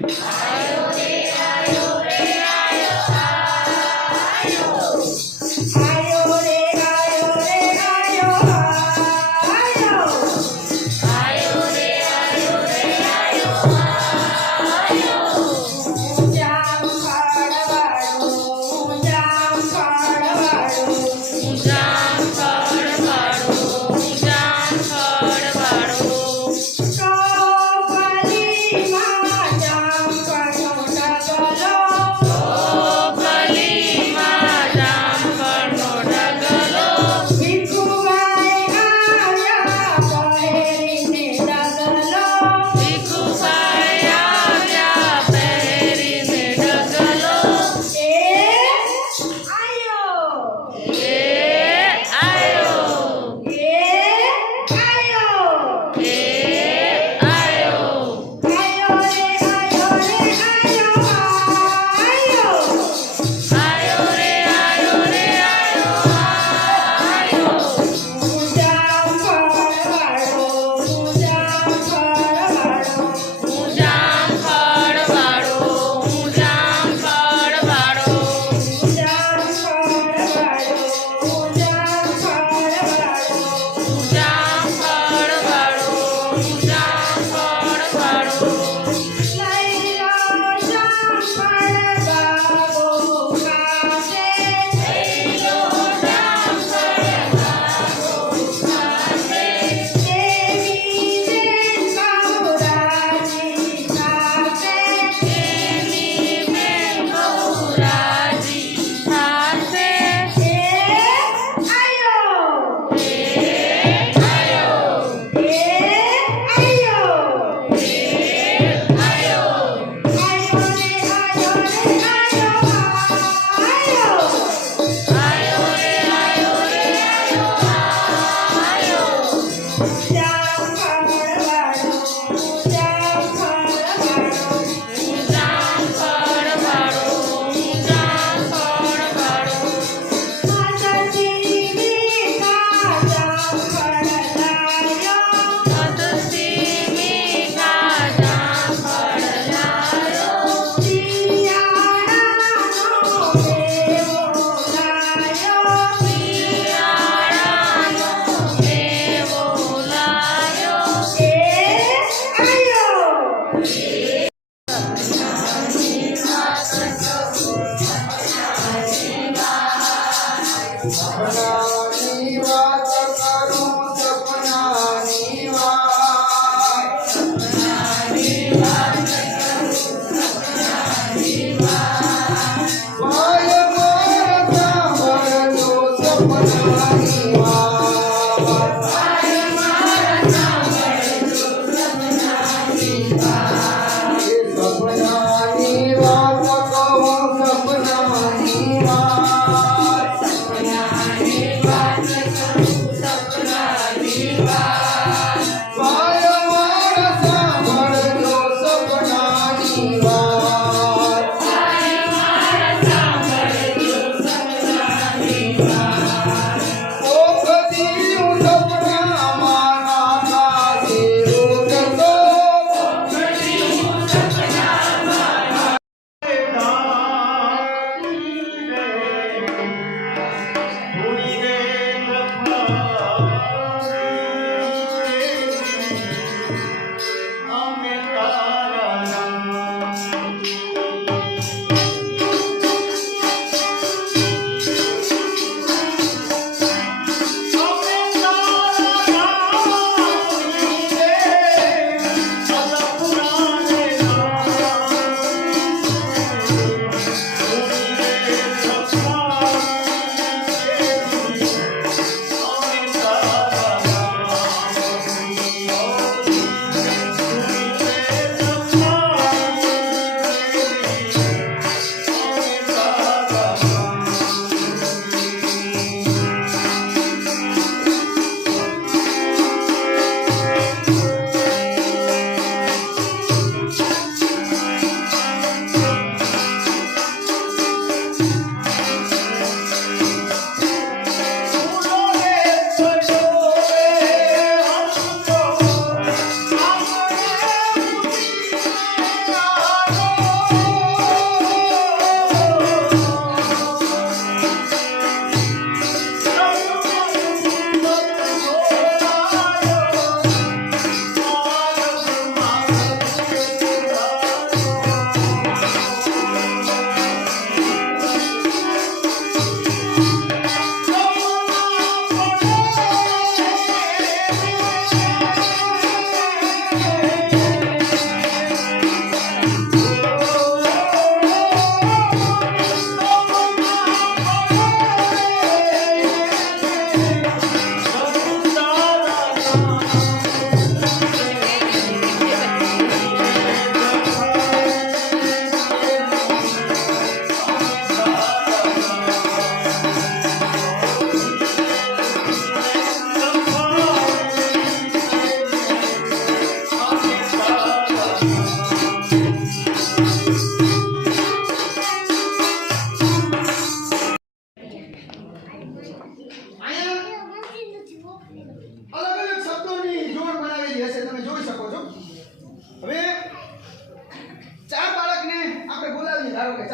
Bye.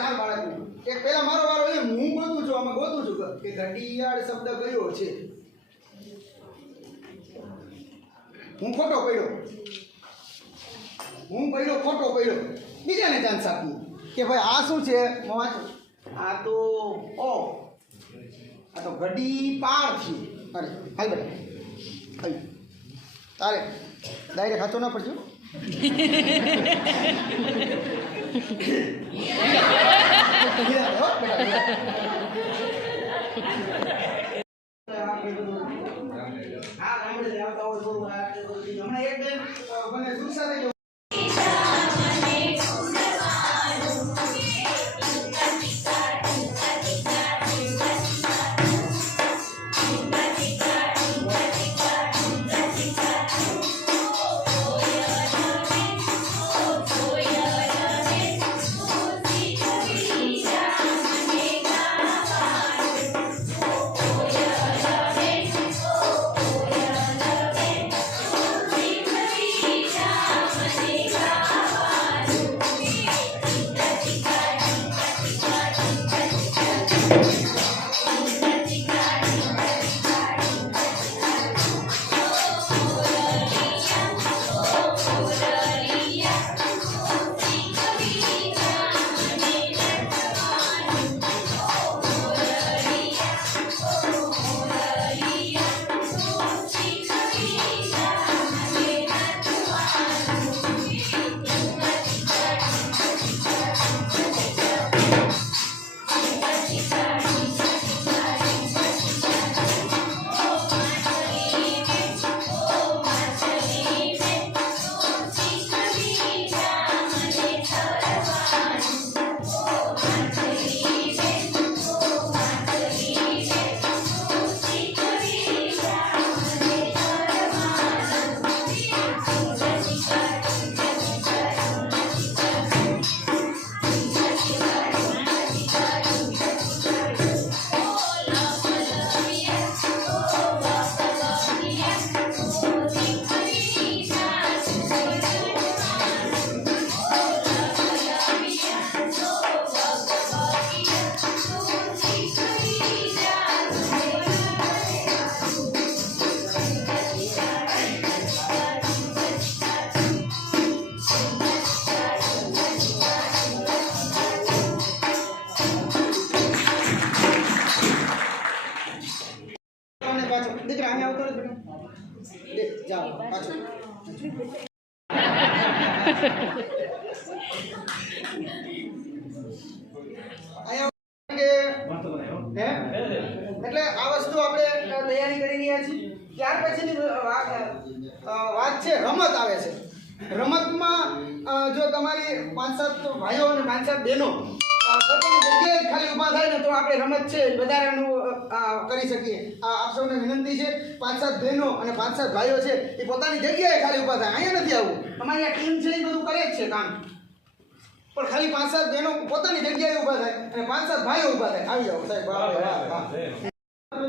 ચાર બાળકને. એક પહેલા મારો વારો છે, હું ગોતું છું, આમાં ગોતું છું કે ઘડિયાળ શબ્દ કયો છે. હું ખોટો પડ્યો, ખોટો પડ્યો. બીજાને ચાન્સ આપીએ કે ભાઈ આ શું છે. હું વાંચું, આ તો ઘડી પાર થયું. અરે હાલ બેટા, તારે ડાયરેક્ટ ખાતો ના પડજો. હમણાં એક બેન મને સુરસા થઈ દીકરા અહીંયા આવતો નથી. જાઓ પાછો. એટલે આ વસ્તુ આપણે તૈયારી કરી રહ્યા છીએ. ત્યાર પછીની વાત છે, રમત આવે છે. રમતમાં જો તમારી 5-7 ભાઈઓ અને 5-7 બહેનો પોતાની જગ્યાએ ખાલી ઊભા થાય ને તો આપણે રમત છે વધારાનું કરી શકીએ. આપ સૌને વિનંતી છે, 5-7 બહેનો અને 5-7 ભાઈઓ છે એ પોતાની જગ્યાએ ખાલી ઊભા થાય. અહીંયા નથી આવવું. અમારી આ ટીમ છે એ બધું કરે જ છે કામ, પણ ખાલી 5-7 બહેનો પોતાની જગ્યાએ ઊભા થાય અને 5-7 ભાઈઓ ઊભા થાય. આવી જાઓ સાહેબ.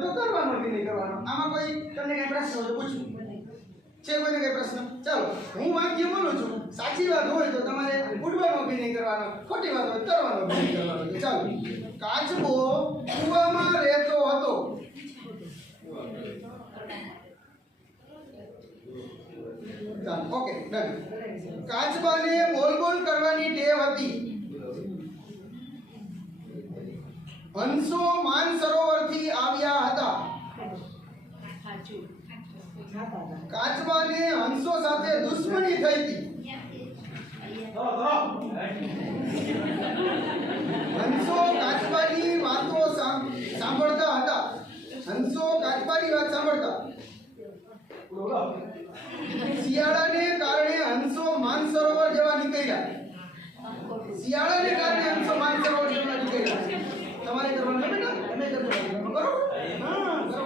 તો કરવાનો કે નહીં કરવાનો, આમાં કોઈ તમને કઈ પ્રશ્ન હોય તો પૂછવું છે. કોઈને કઈ પ્રશ્ન? ચાલો, હું વાક્ય બોલું છું, સાચી વાત હોય તો તમારે ઉડવાનો બી નહીં કરવાનો, ખોટી વાત હોય તરવાનો બી નહીં કરવાનો. ચાલો, કાચબો કૂવામાં રહેતો હતો. ચાલો, ઓકે, ડન. કાચબાને બોલ બોલ કરવાની ટેવ હતી. હંસો માનસરોવરથી આવ્યા હતા. કાચબાને હંસો સાથે દુશ્મની થઈ હતી. હંસો કાચબાની વાતો સાંભળતા હતા. હંસો કાચબાની વાત સાંભળતા. શિયાળાને કારણે હંસો માનસરોવર જેવા નીકળ્યા. શિયાળાને કારણે હંસો માનસરોવર જેવા નીકળ્યા. તમારે કરવાનું બેટા, તમે કરો. હા, કરો.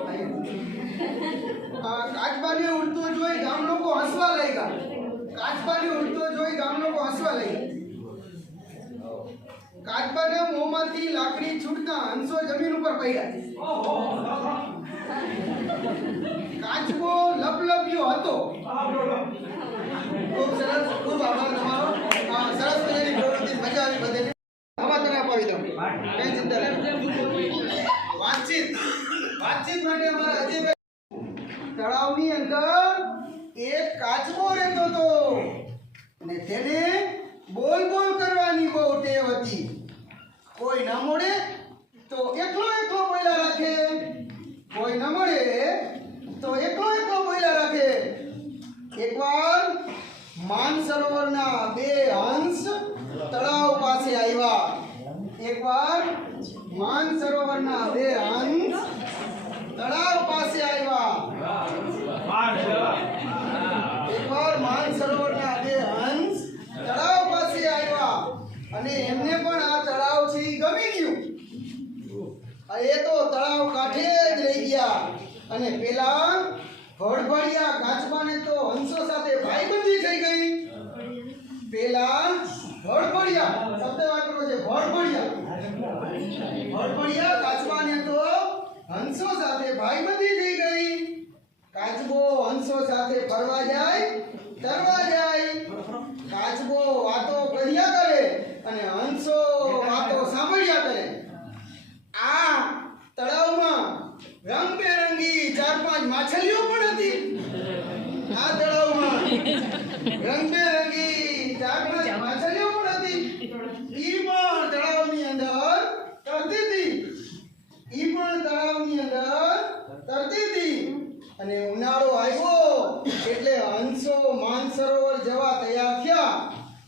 કાચબાને ઉડતો જોઈ ગામ લોકો હસવા લાગ્યા. કાચબાને ઉડતો જોઈ ગામ લોકો હસવા લાગ્યા. કાચબાને મોંમાંથી લાકડી છૂટતા હંસો જમીન ઉપર પડ્યા. કાચબો લપલપ્યો હતો. ખૂબ સરસ, ખૂબ આભાર તમારો. સરસ મજાની પ્રવૃત્તિ, મજા આવી બધે. હવા તને અપાવી. હતી. કોઈ ન મળે તો એકલો એકલો બોલ્યા રાખે, કોઈ ન મળે તો એકલો એકલો બોલ્યા રાખે. એકવાર માનસરોવરના બે હંસ તળાવ પાસે આવ્યા. એકવાર માનસરોવરના બે હંસ તળાવ પાસે આવ્યા. એકવાર માનસરોવરના બે હંસ તળાવ પાસે આવ્યા અને એમને પણ આ તળાવ છે ઈ ગમી ગયું. એ તો તળાવ કાંઠે જ રહી ગયા અને પેલા ભડભડિયા કાચબાને તો હંસો સાથે ભાઈબંધી થઈ ગઈ. પેલા ભડભડિયા શબ્દ વાપરો છે, ભડભડિયા કાચબાને તો હંસો સાથે ભાઈબંધી થઈ ગઈ. કાચબો હંસો સાથે ફરવા જાય, તરવા જાય. કાચબો વાતો કર્યા કરે અને હંસો વાતો સાંભળ્યા કરે. આ તળાવમાં રંગબેરંગી 4-5 માછલીઓ પણ હતી. આ તળાવમાં રંગબેરંગી 4-5 માછલીઓ પણ હતી. ઈ પણ તળાવની અંદર તરતી હતી. અને ઉનાળો આવ્યો એટલે હંસો માનસરોવર જવા તૈયાર થયા.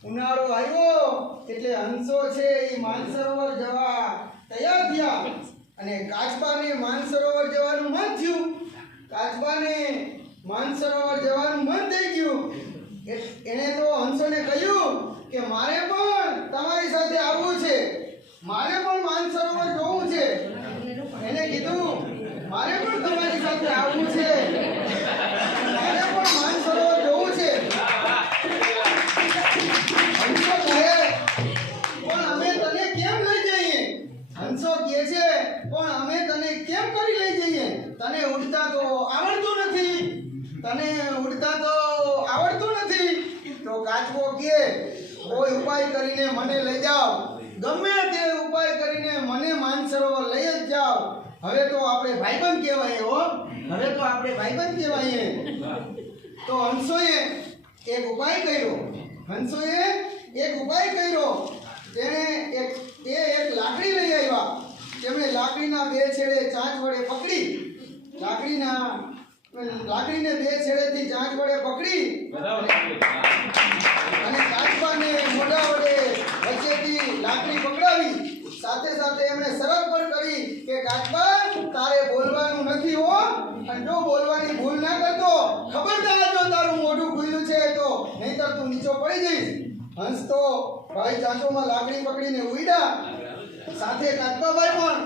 ઉનાળો આવ્યો એટલે હંસો છે એ માનસરોવર જવા તૈયાર થયા અને કાચબાને માનસરોવર જવાનું મન થયું. કાચબાને માનસરોવર જવાનું મન થઈ ગયું. એણે તો હંસોને કહ્યું કે મારે પણ તમારી સાથે આવવું છે, મારે પણ માનસરોવર જોવું છે. એને કીધું મારે પણ તમારી સાથે આવવું છે, મારે પણ માનસરોવર જોવું છે. હંસો કહે પણ અમે તને કેમ લઈ જઈએ? હંસો કહે છે પણ અમે તને કેમ કરી લઈ જઈએ? તને ઉડતા તો આવડતું નથી, તને ઉડતા તો આવડતું નથી. તો કાચબો કહે કોઈ ઉપાય કરીને મને લઈ જાઓ, ગમે તે ઉપાય કરીને મને માનસરોવર લઈ જ જાઓ. હવે તો આપણે ભાઈબંધ કહેવાય. હવે તો આપણે ભાઈબંધ કહેવાય. તો હંસોએ એક ઉપાય કર્યો. તેણે એક લાકડી લઈ આવ્યા. તેમણે લાકડીના બે છેડે ચાંચ વડે પકડી, લાકડીને બે છેડેથી ચાંચ વડે પકડી અને કાચબાને મોઢા વડે વચ્ચેથી લાકડી પકડાવી. સાથે સાથે એમણે શરત પણ કરી કે કાચબા તારે બોલવાનું નથી હો, અને જો બોલવાની ભૂલ ના કરતો ખબરદાર જો તારું મોઢું ખુલ્લું છે તો નહીંતર તું નીચો પડી જઈશ. હંસ તો ભાઈ ચાંચોમાં લાકડી પકડીને ઉડ્યા. સાથે કાચબાભાઈ પણ.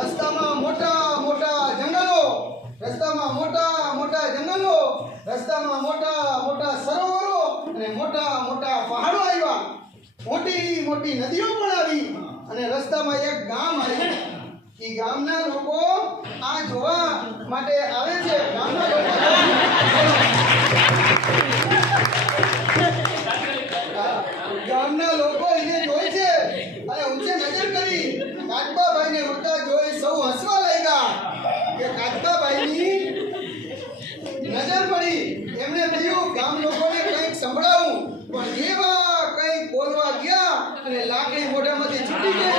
રસ્તામાં મોટા મોટા જંગલો, રસ્તામાં મોટા સરોવરો અને મોટા મોટા પહાડો આવ્યા. મોટી મોટી નદીઓ પણ આવી અને રસ્તામાં એક ગામ આવ્યું. એ ગામના લોકો આ જોવા માટે આવે છે. ગામના લોકો એને જોઈ છે અને ઊંચે નજર કરી કાચબાભાઈને ઉડતા જોઈ સૌ હસવા લાગ્યા કે કાચબાભાઈની નજર પડી. એમણે થયું ગામ લોકોને કંઈક સંભળાવું, પણ જેવા કંઈક બોલવા ગયા અને લાકડી મોઢામાંથી છૂટી ગઈ.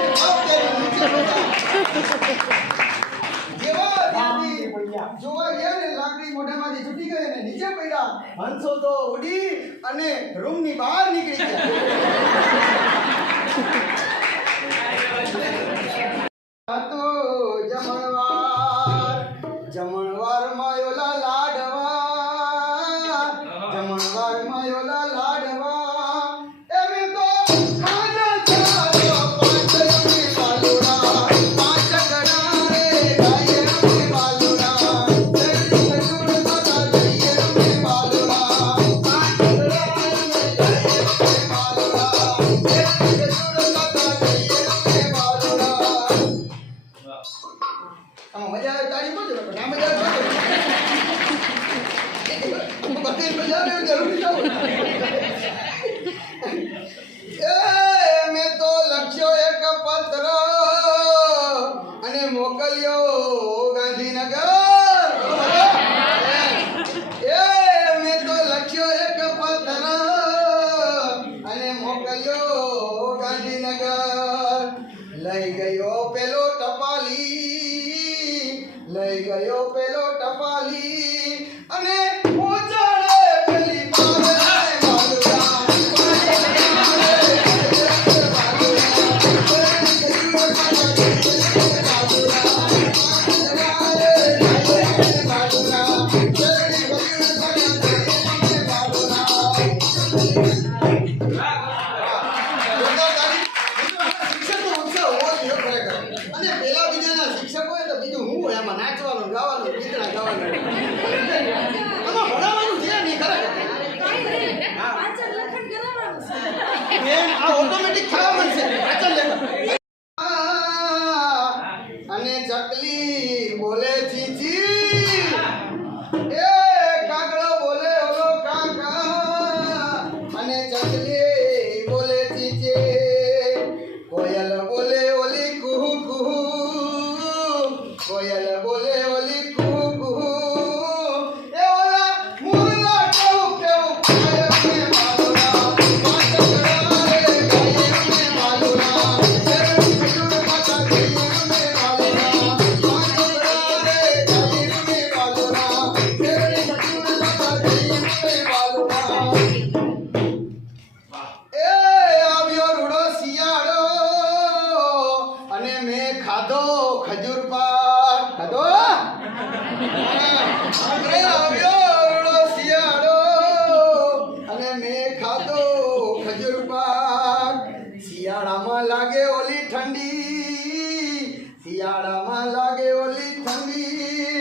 જોવા ગયા ને લાકડી મોઢામાંથી છૂટી ગઈ અને નીચે પડ્યા. હંસો તો ઉડી અને રૂમની બહાર નીકળી ગયા. તો જમણવારમાં ઓલા લાડવા, જમણવારમાં ઓલા લાડવા. એમે તો ખાધા ચાલો 5 રૂપિયા બાલુડા, 5 ગણા રે ગાય રૂપિયા બાલુડા. જલ્દી ખજૂર ખાતા જઈએ રૂપિયા બાલુડા, 5 ગણા રે ગાય રૂપિયા લઈ ગયો પેલો ટપાલી, લઈ ગયો પેલો ટપાલી અને પહોંચાડે પેલી પારે વાલુડા. શિક્ષક હોય તો બીજું હું હોય એમાં નાચવાનું ગાવાનું ગીતના ગાવાનું આમાં ભણાવવાનું છે નહીં ખરેખર આ ઓટોમેટિક થવા મળશે વાંચન લેખન. અને ચકલી બોલે ચીચી, એ કાગડો બોલે ઓલો કાકા, અને ચકલી બોલે ચીચી, કોયલ બોલે ઓલી કુહુ કુહુ, કોયલ બોલે ઓલી કુહુ કુહુ, એ ઓલા મુરલા કેવું કેવું ખાય મે માલુરા, પાછળા રે ગાય મે માલુરા, ચરણ ખજૂર પાછા ગઈ મે માલુરા, પાછળા રે ગાય મે માલુરા, ચરણ ખજૂર પાછા ગઈ મે માલુરા. એ આવ્યો રૂડો શિયાળો અને મેં ખાધો ખજૂર પાક, ખાધો અરે આવ્યો રૂડો શિયાળો અને મેં ખાધો ખજૂર પાક. શિયાળામાં લાગે ઓલી ઠંડી, શિયાળામાં લાગે ઓલી ઠંડી,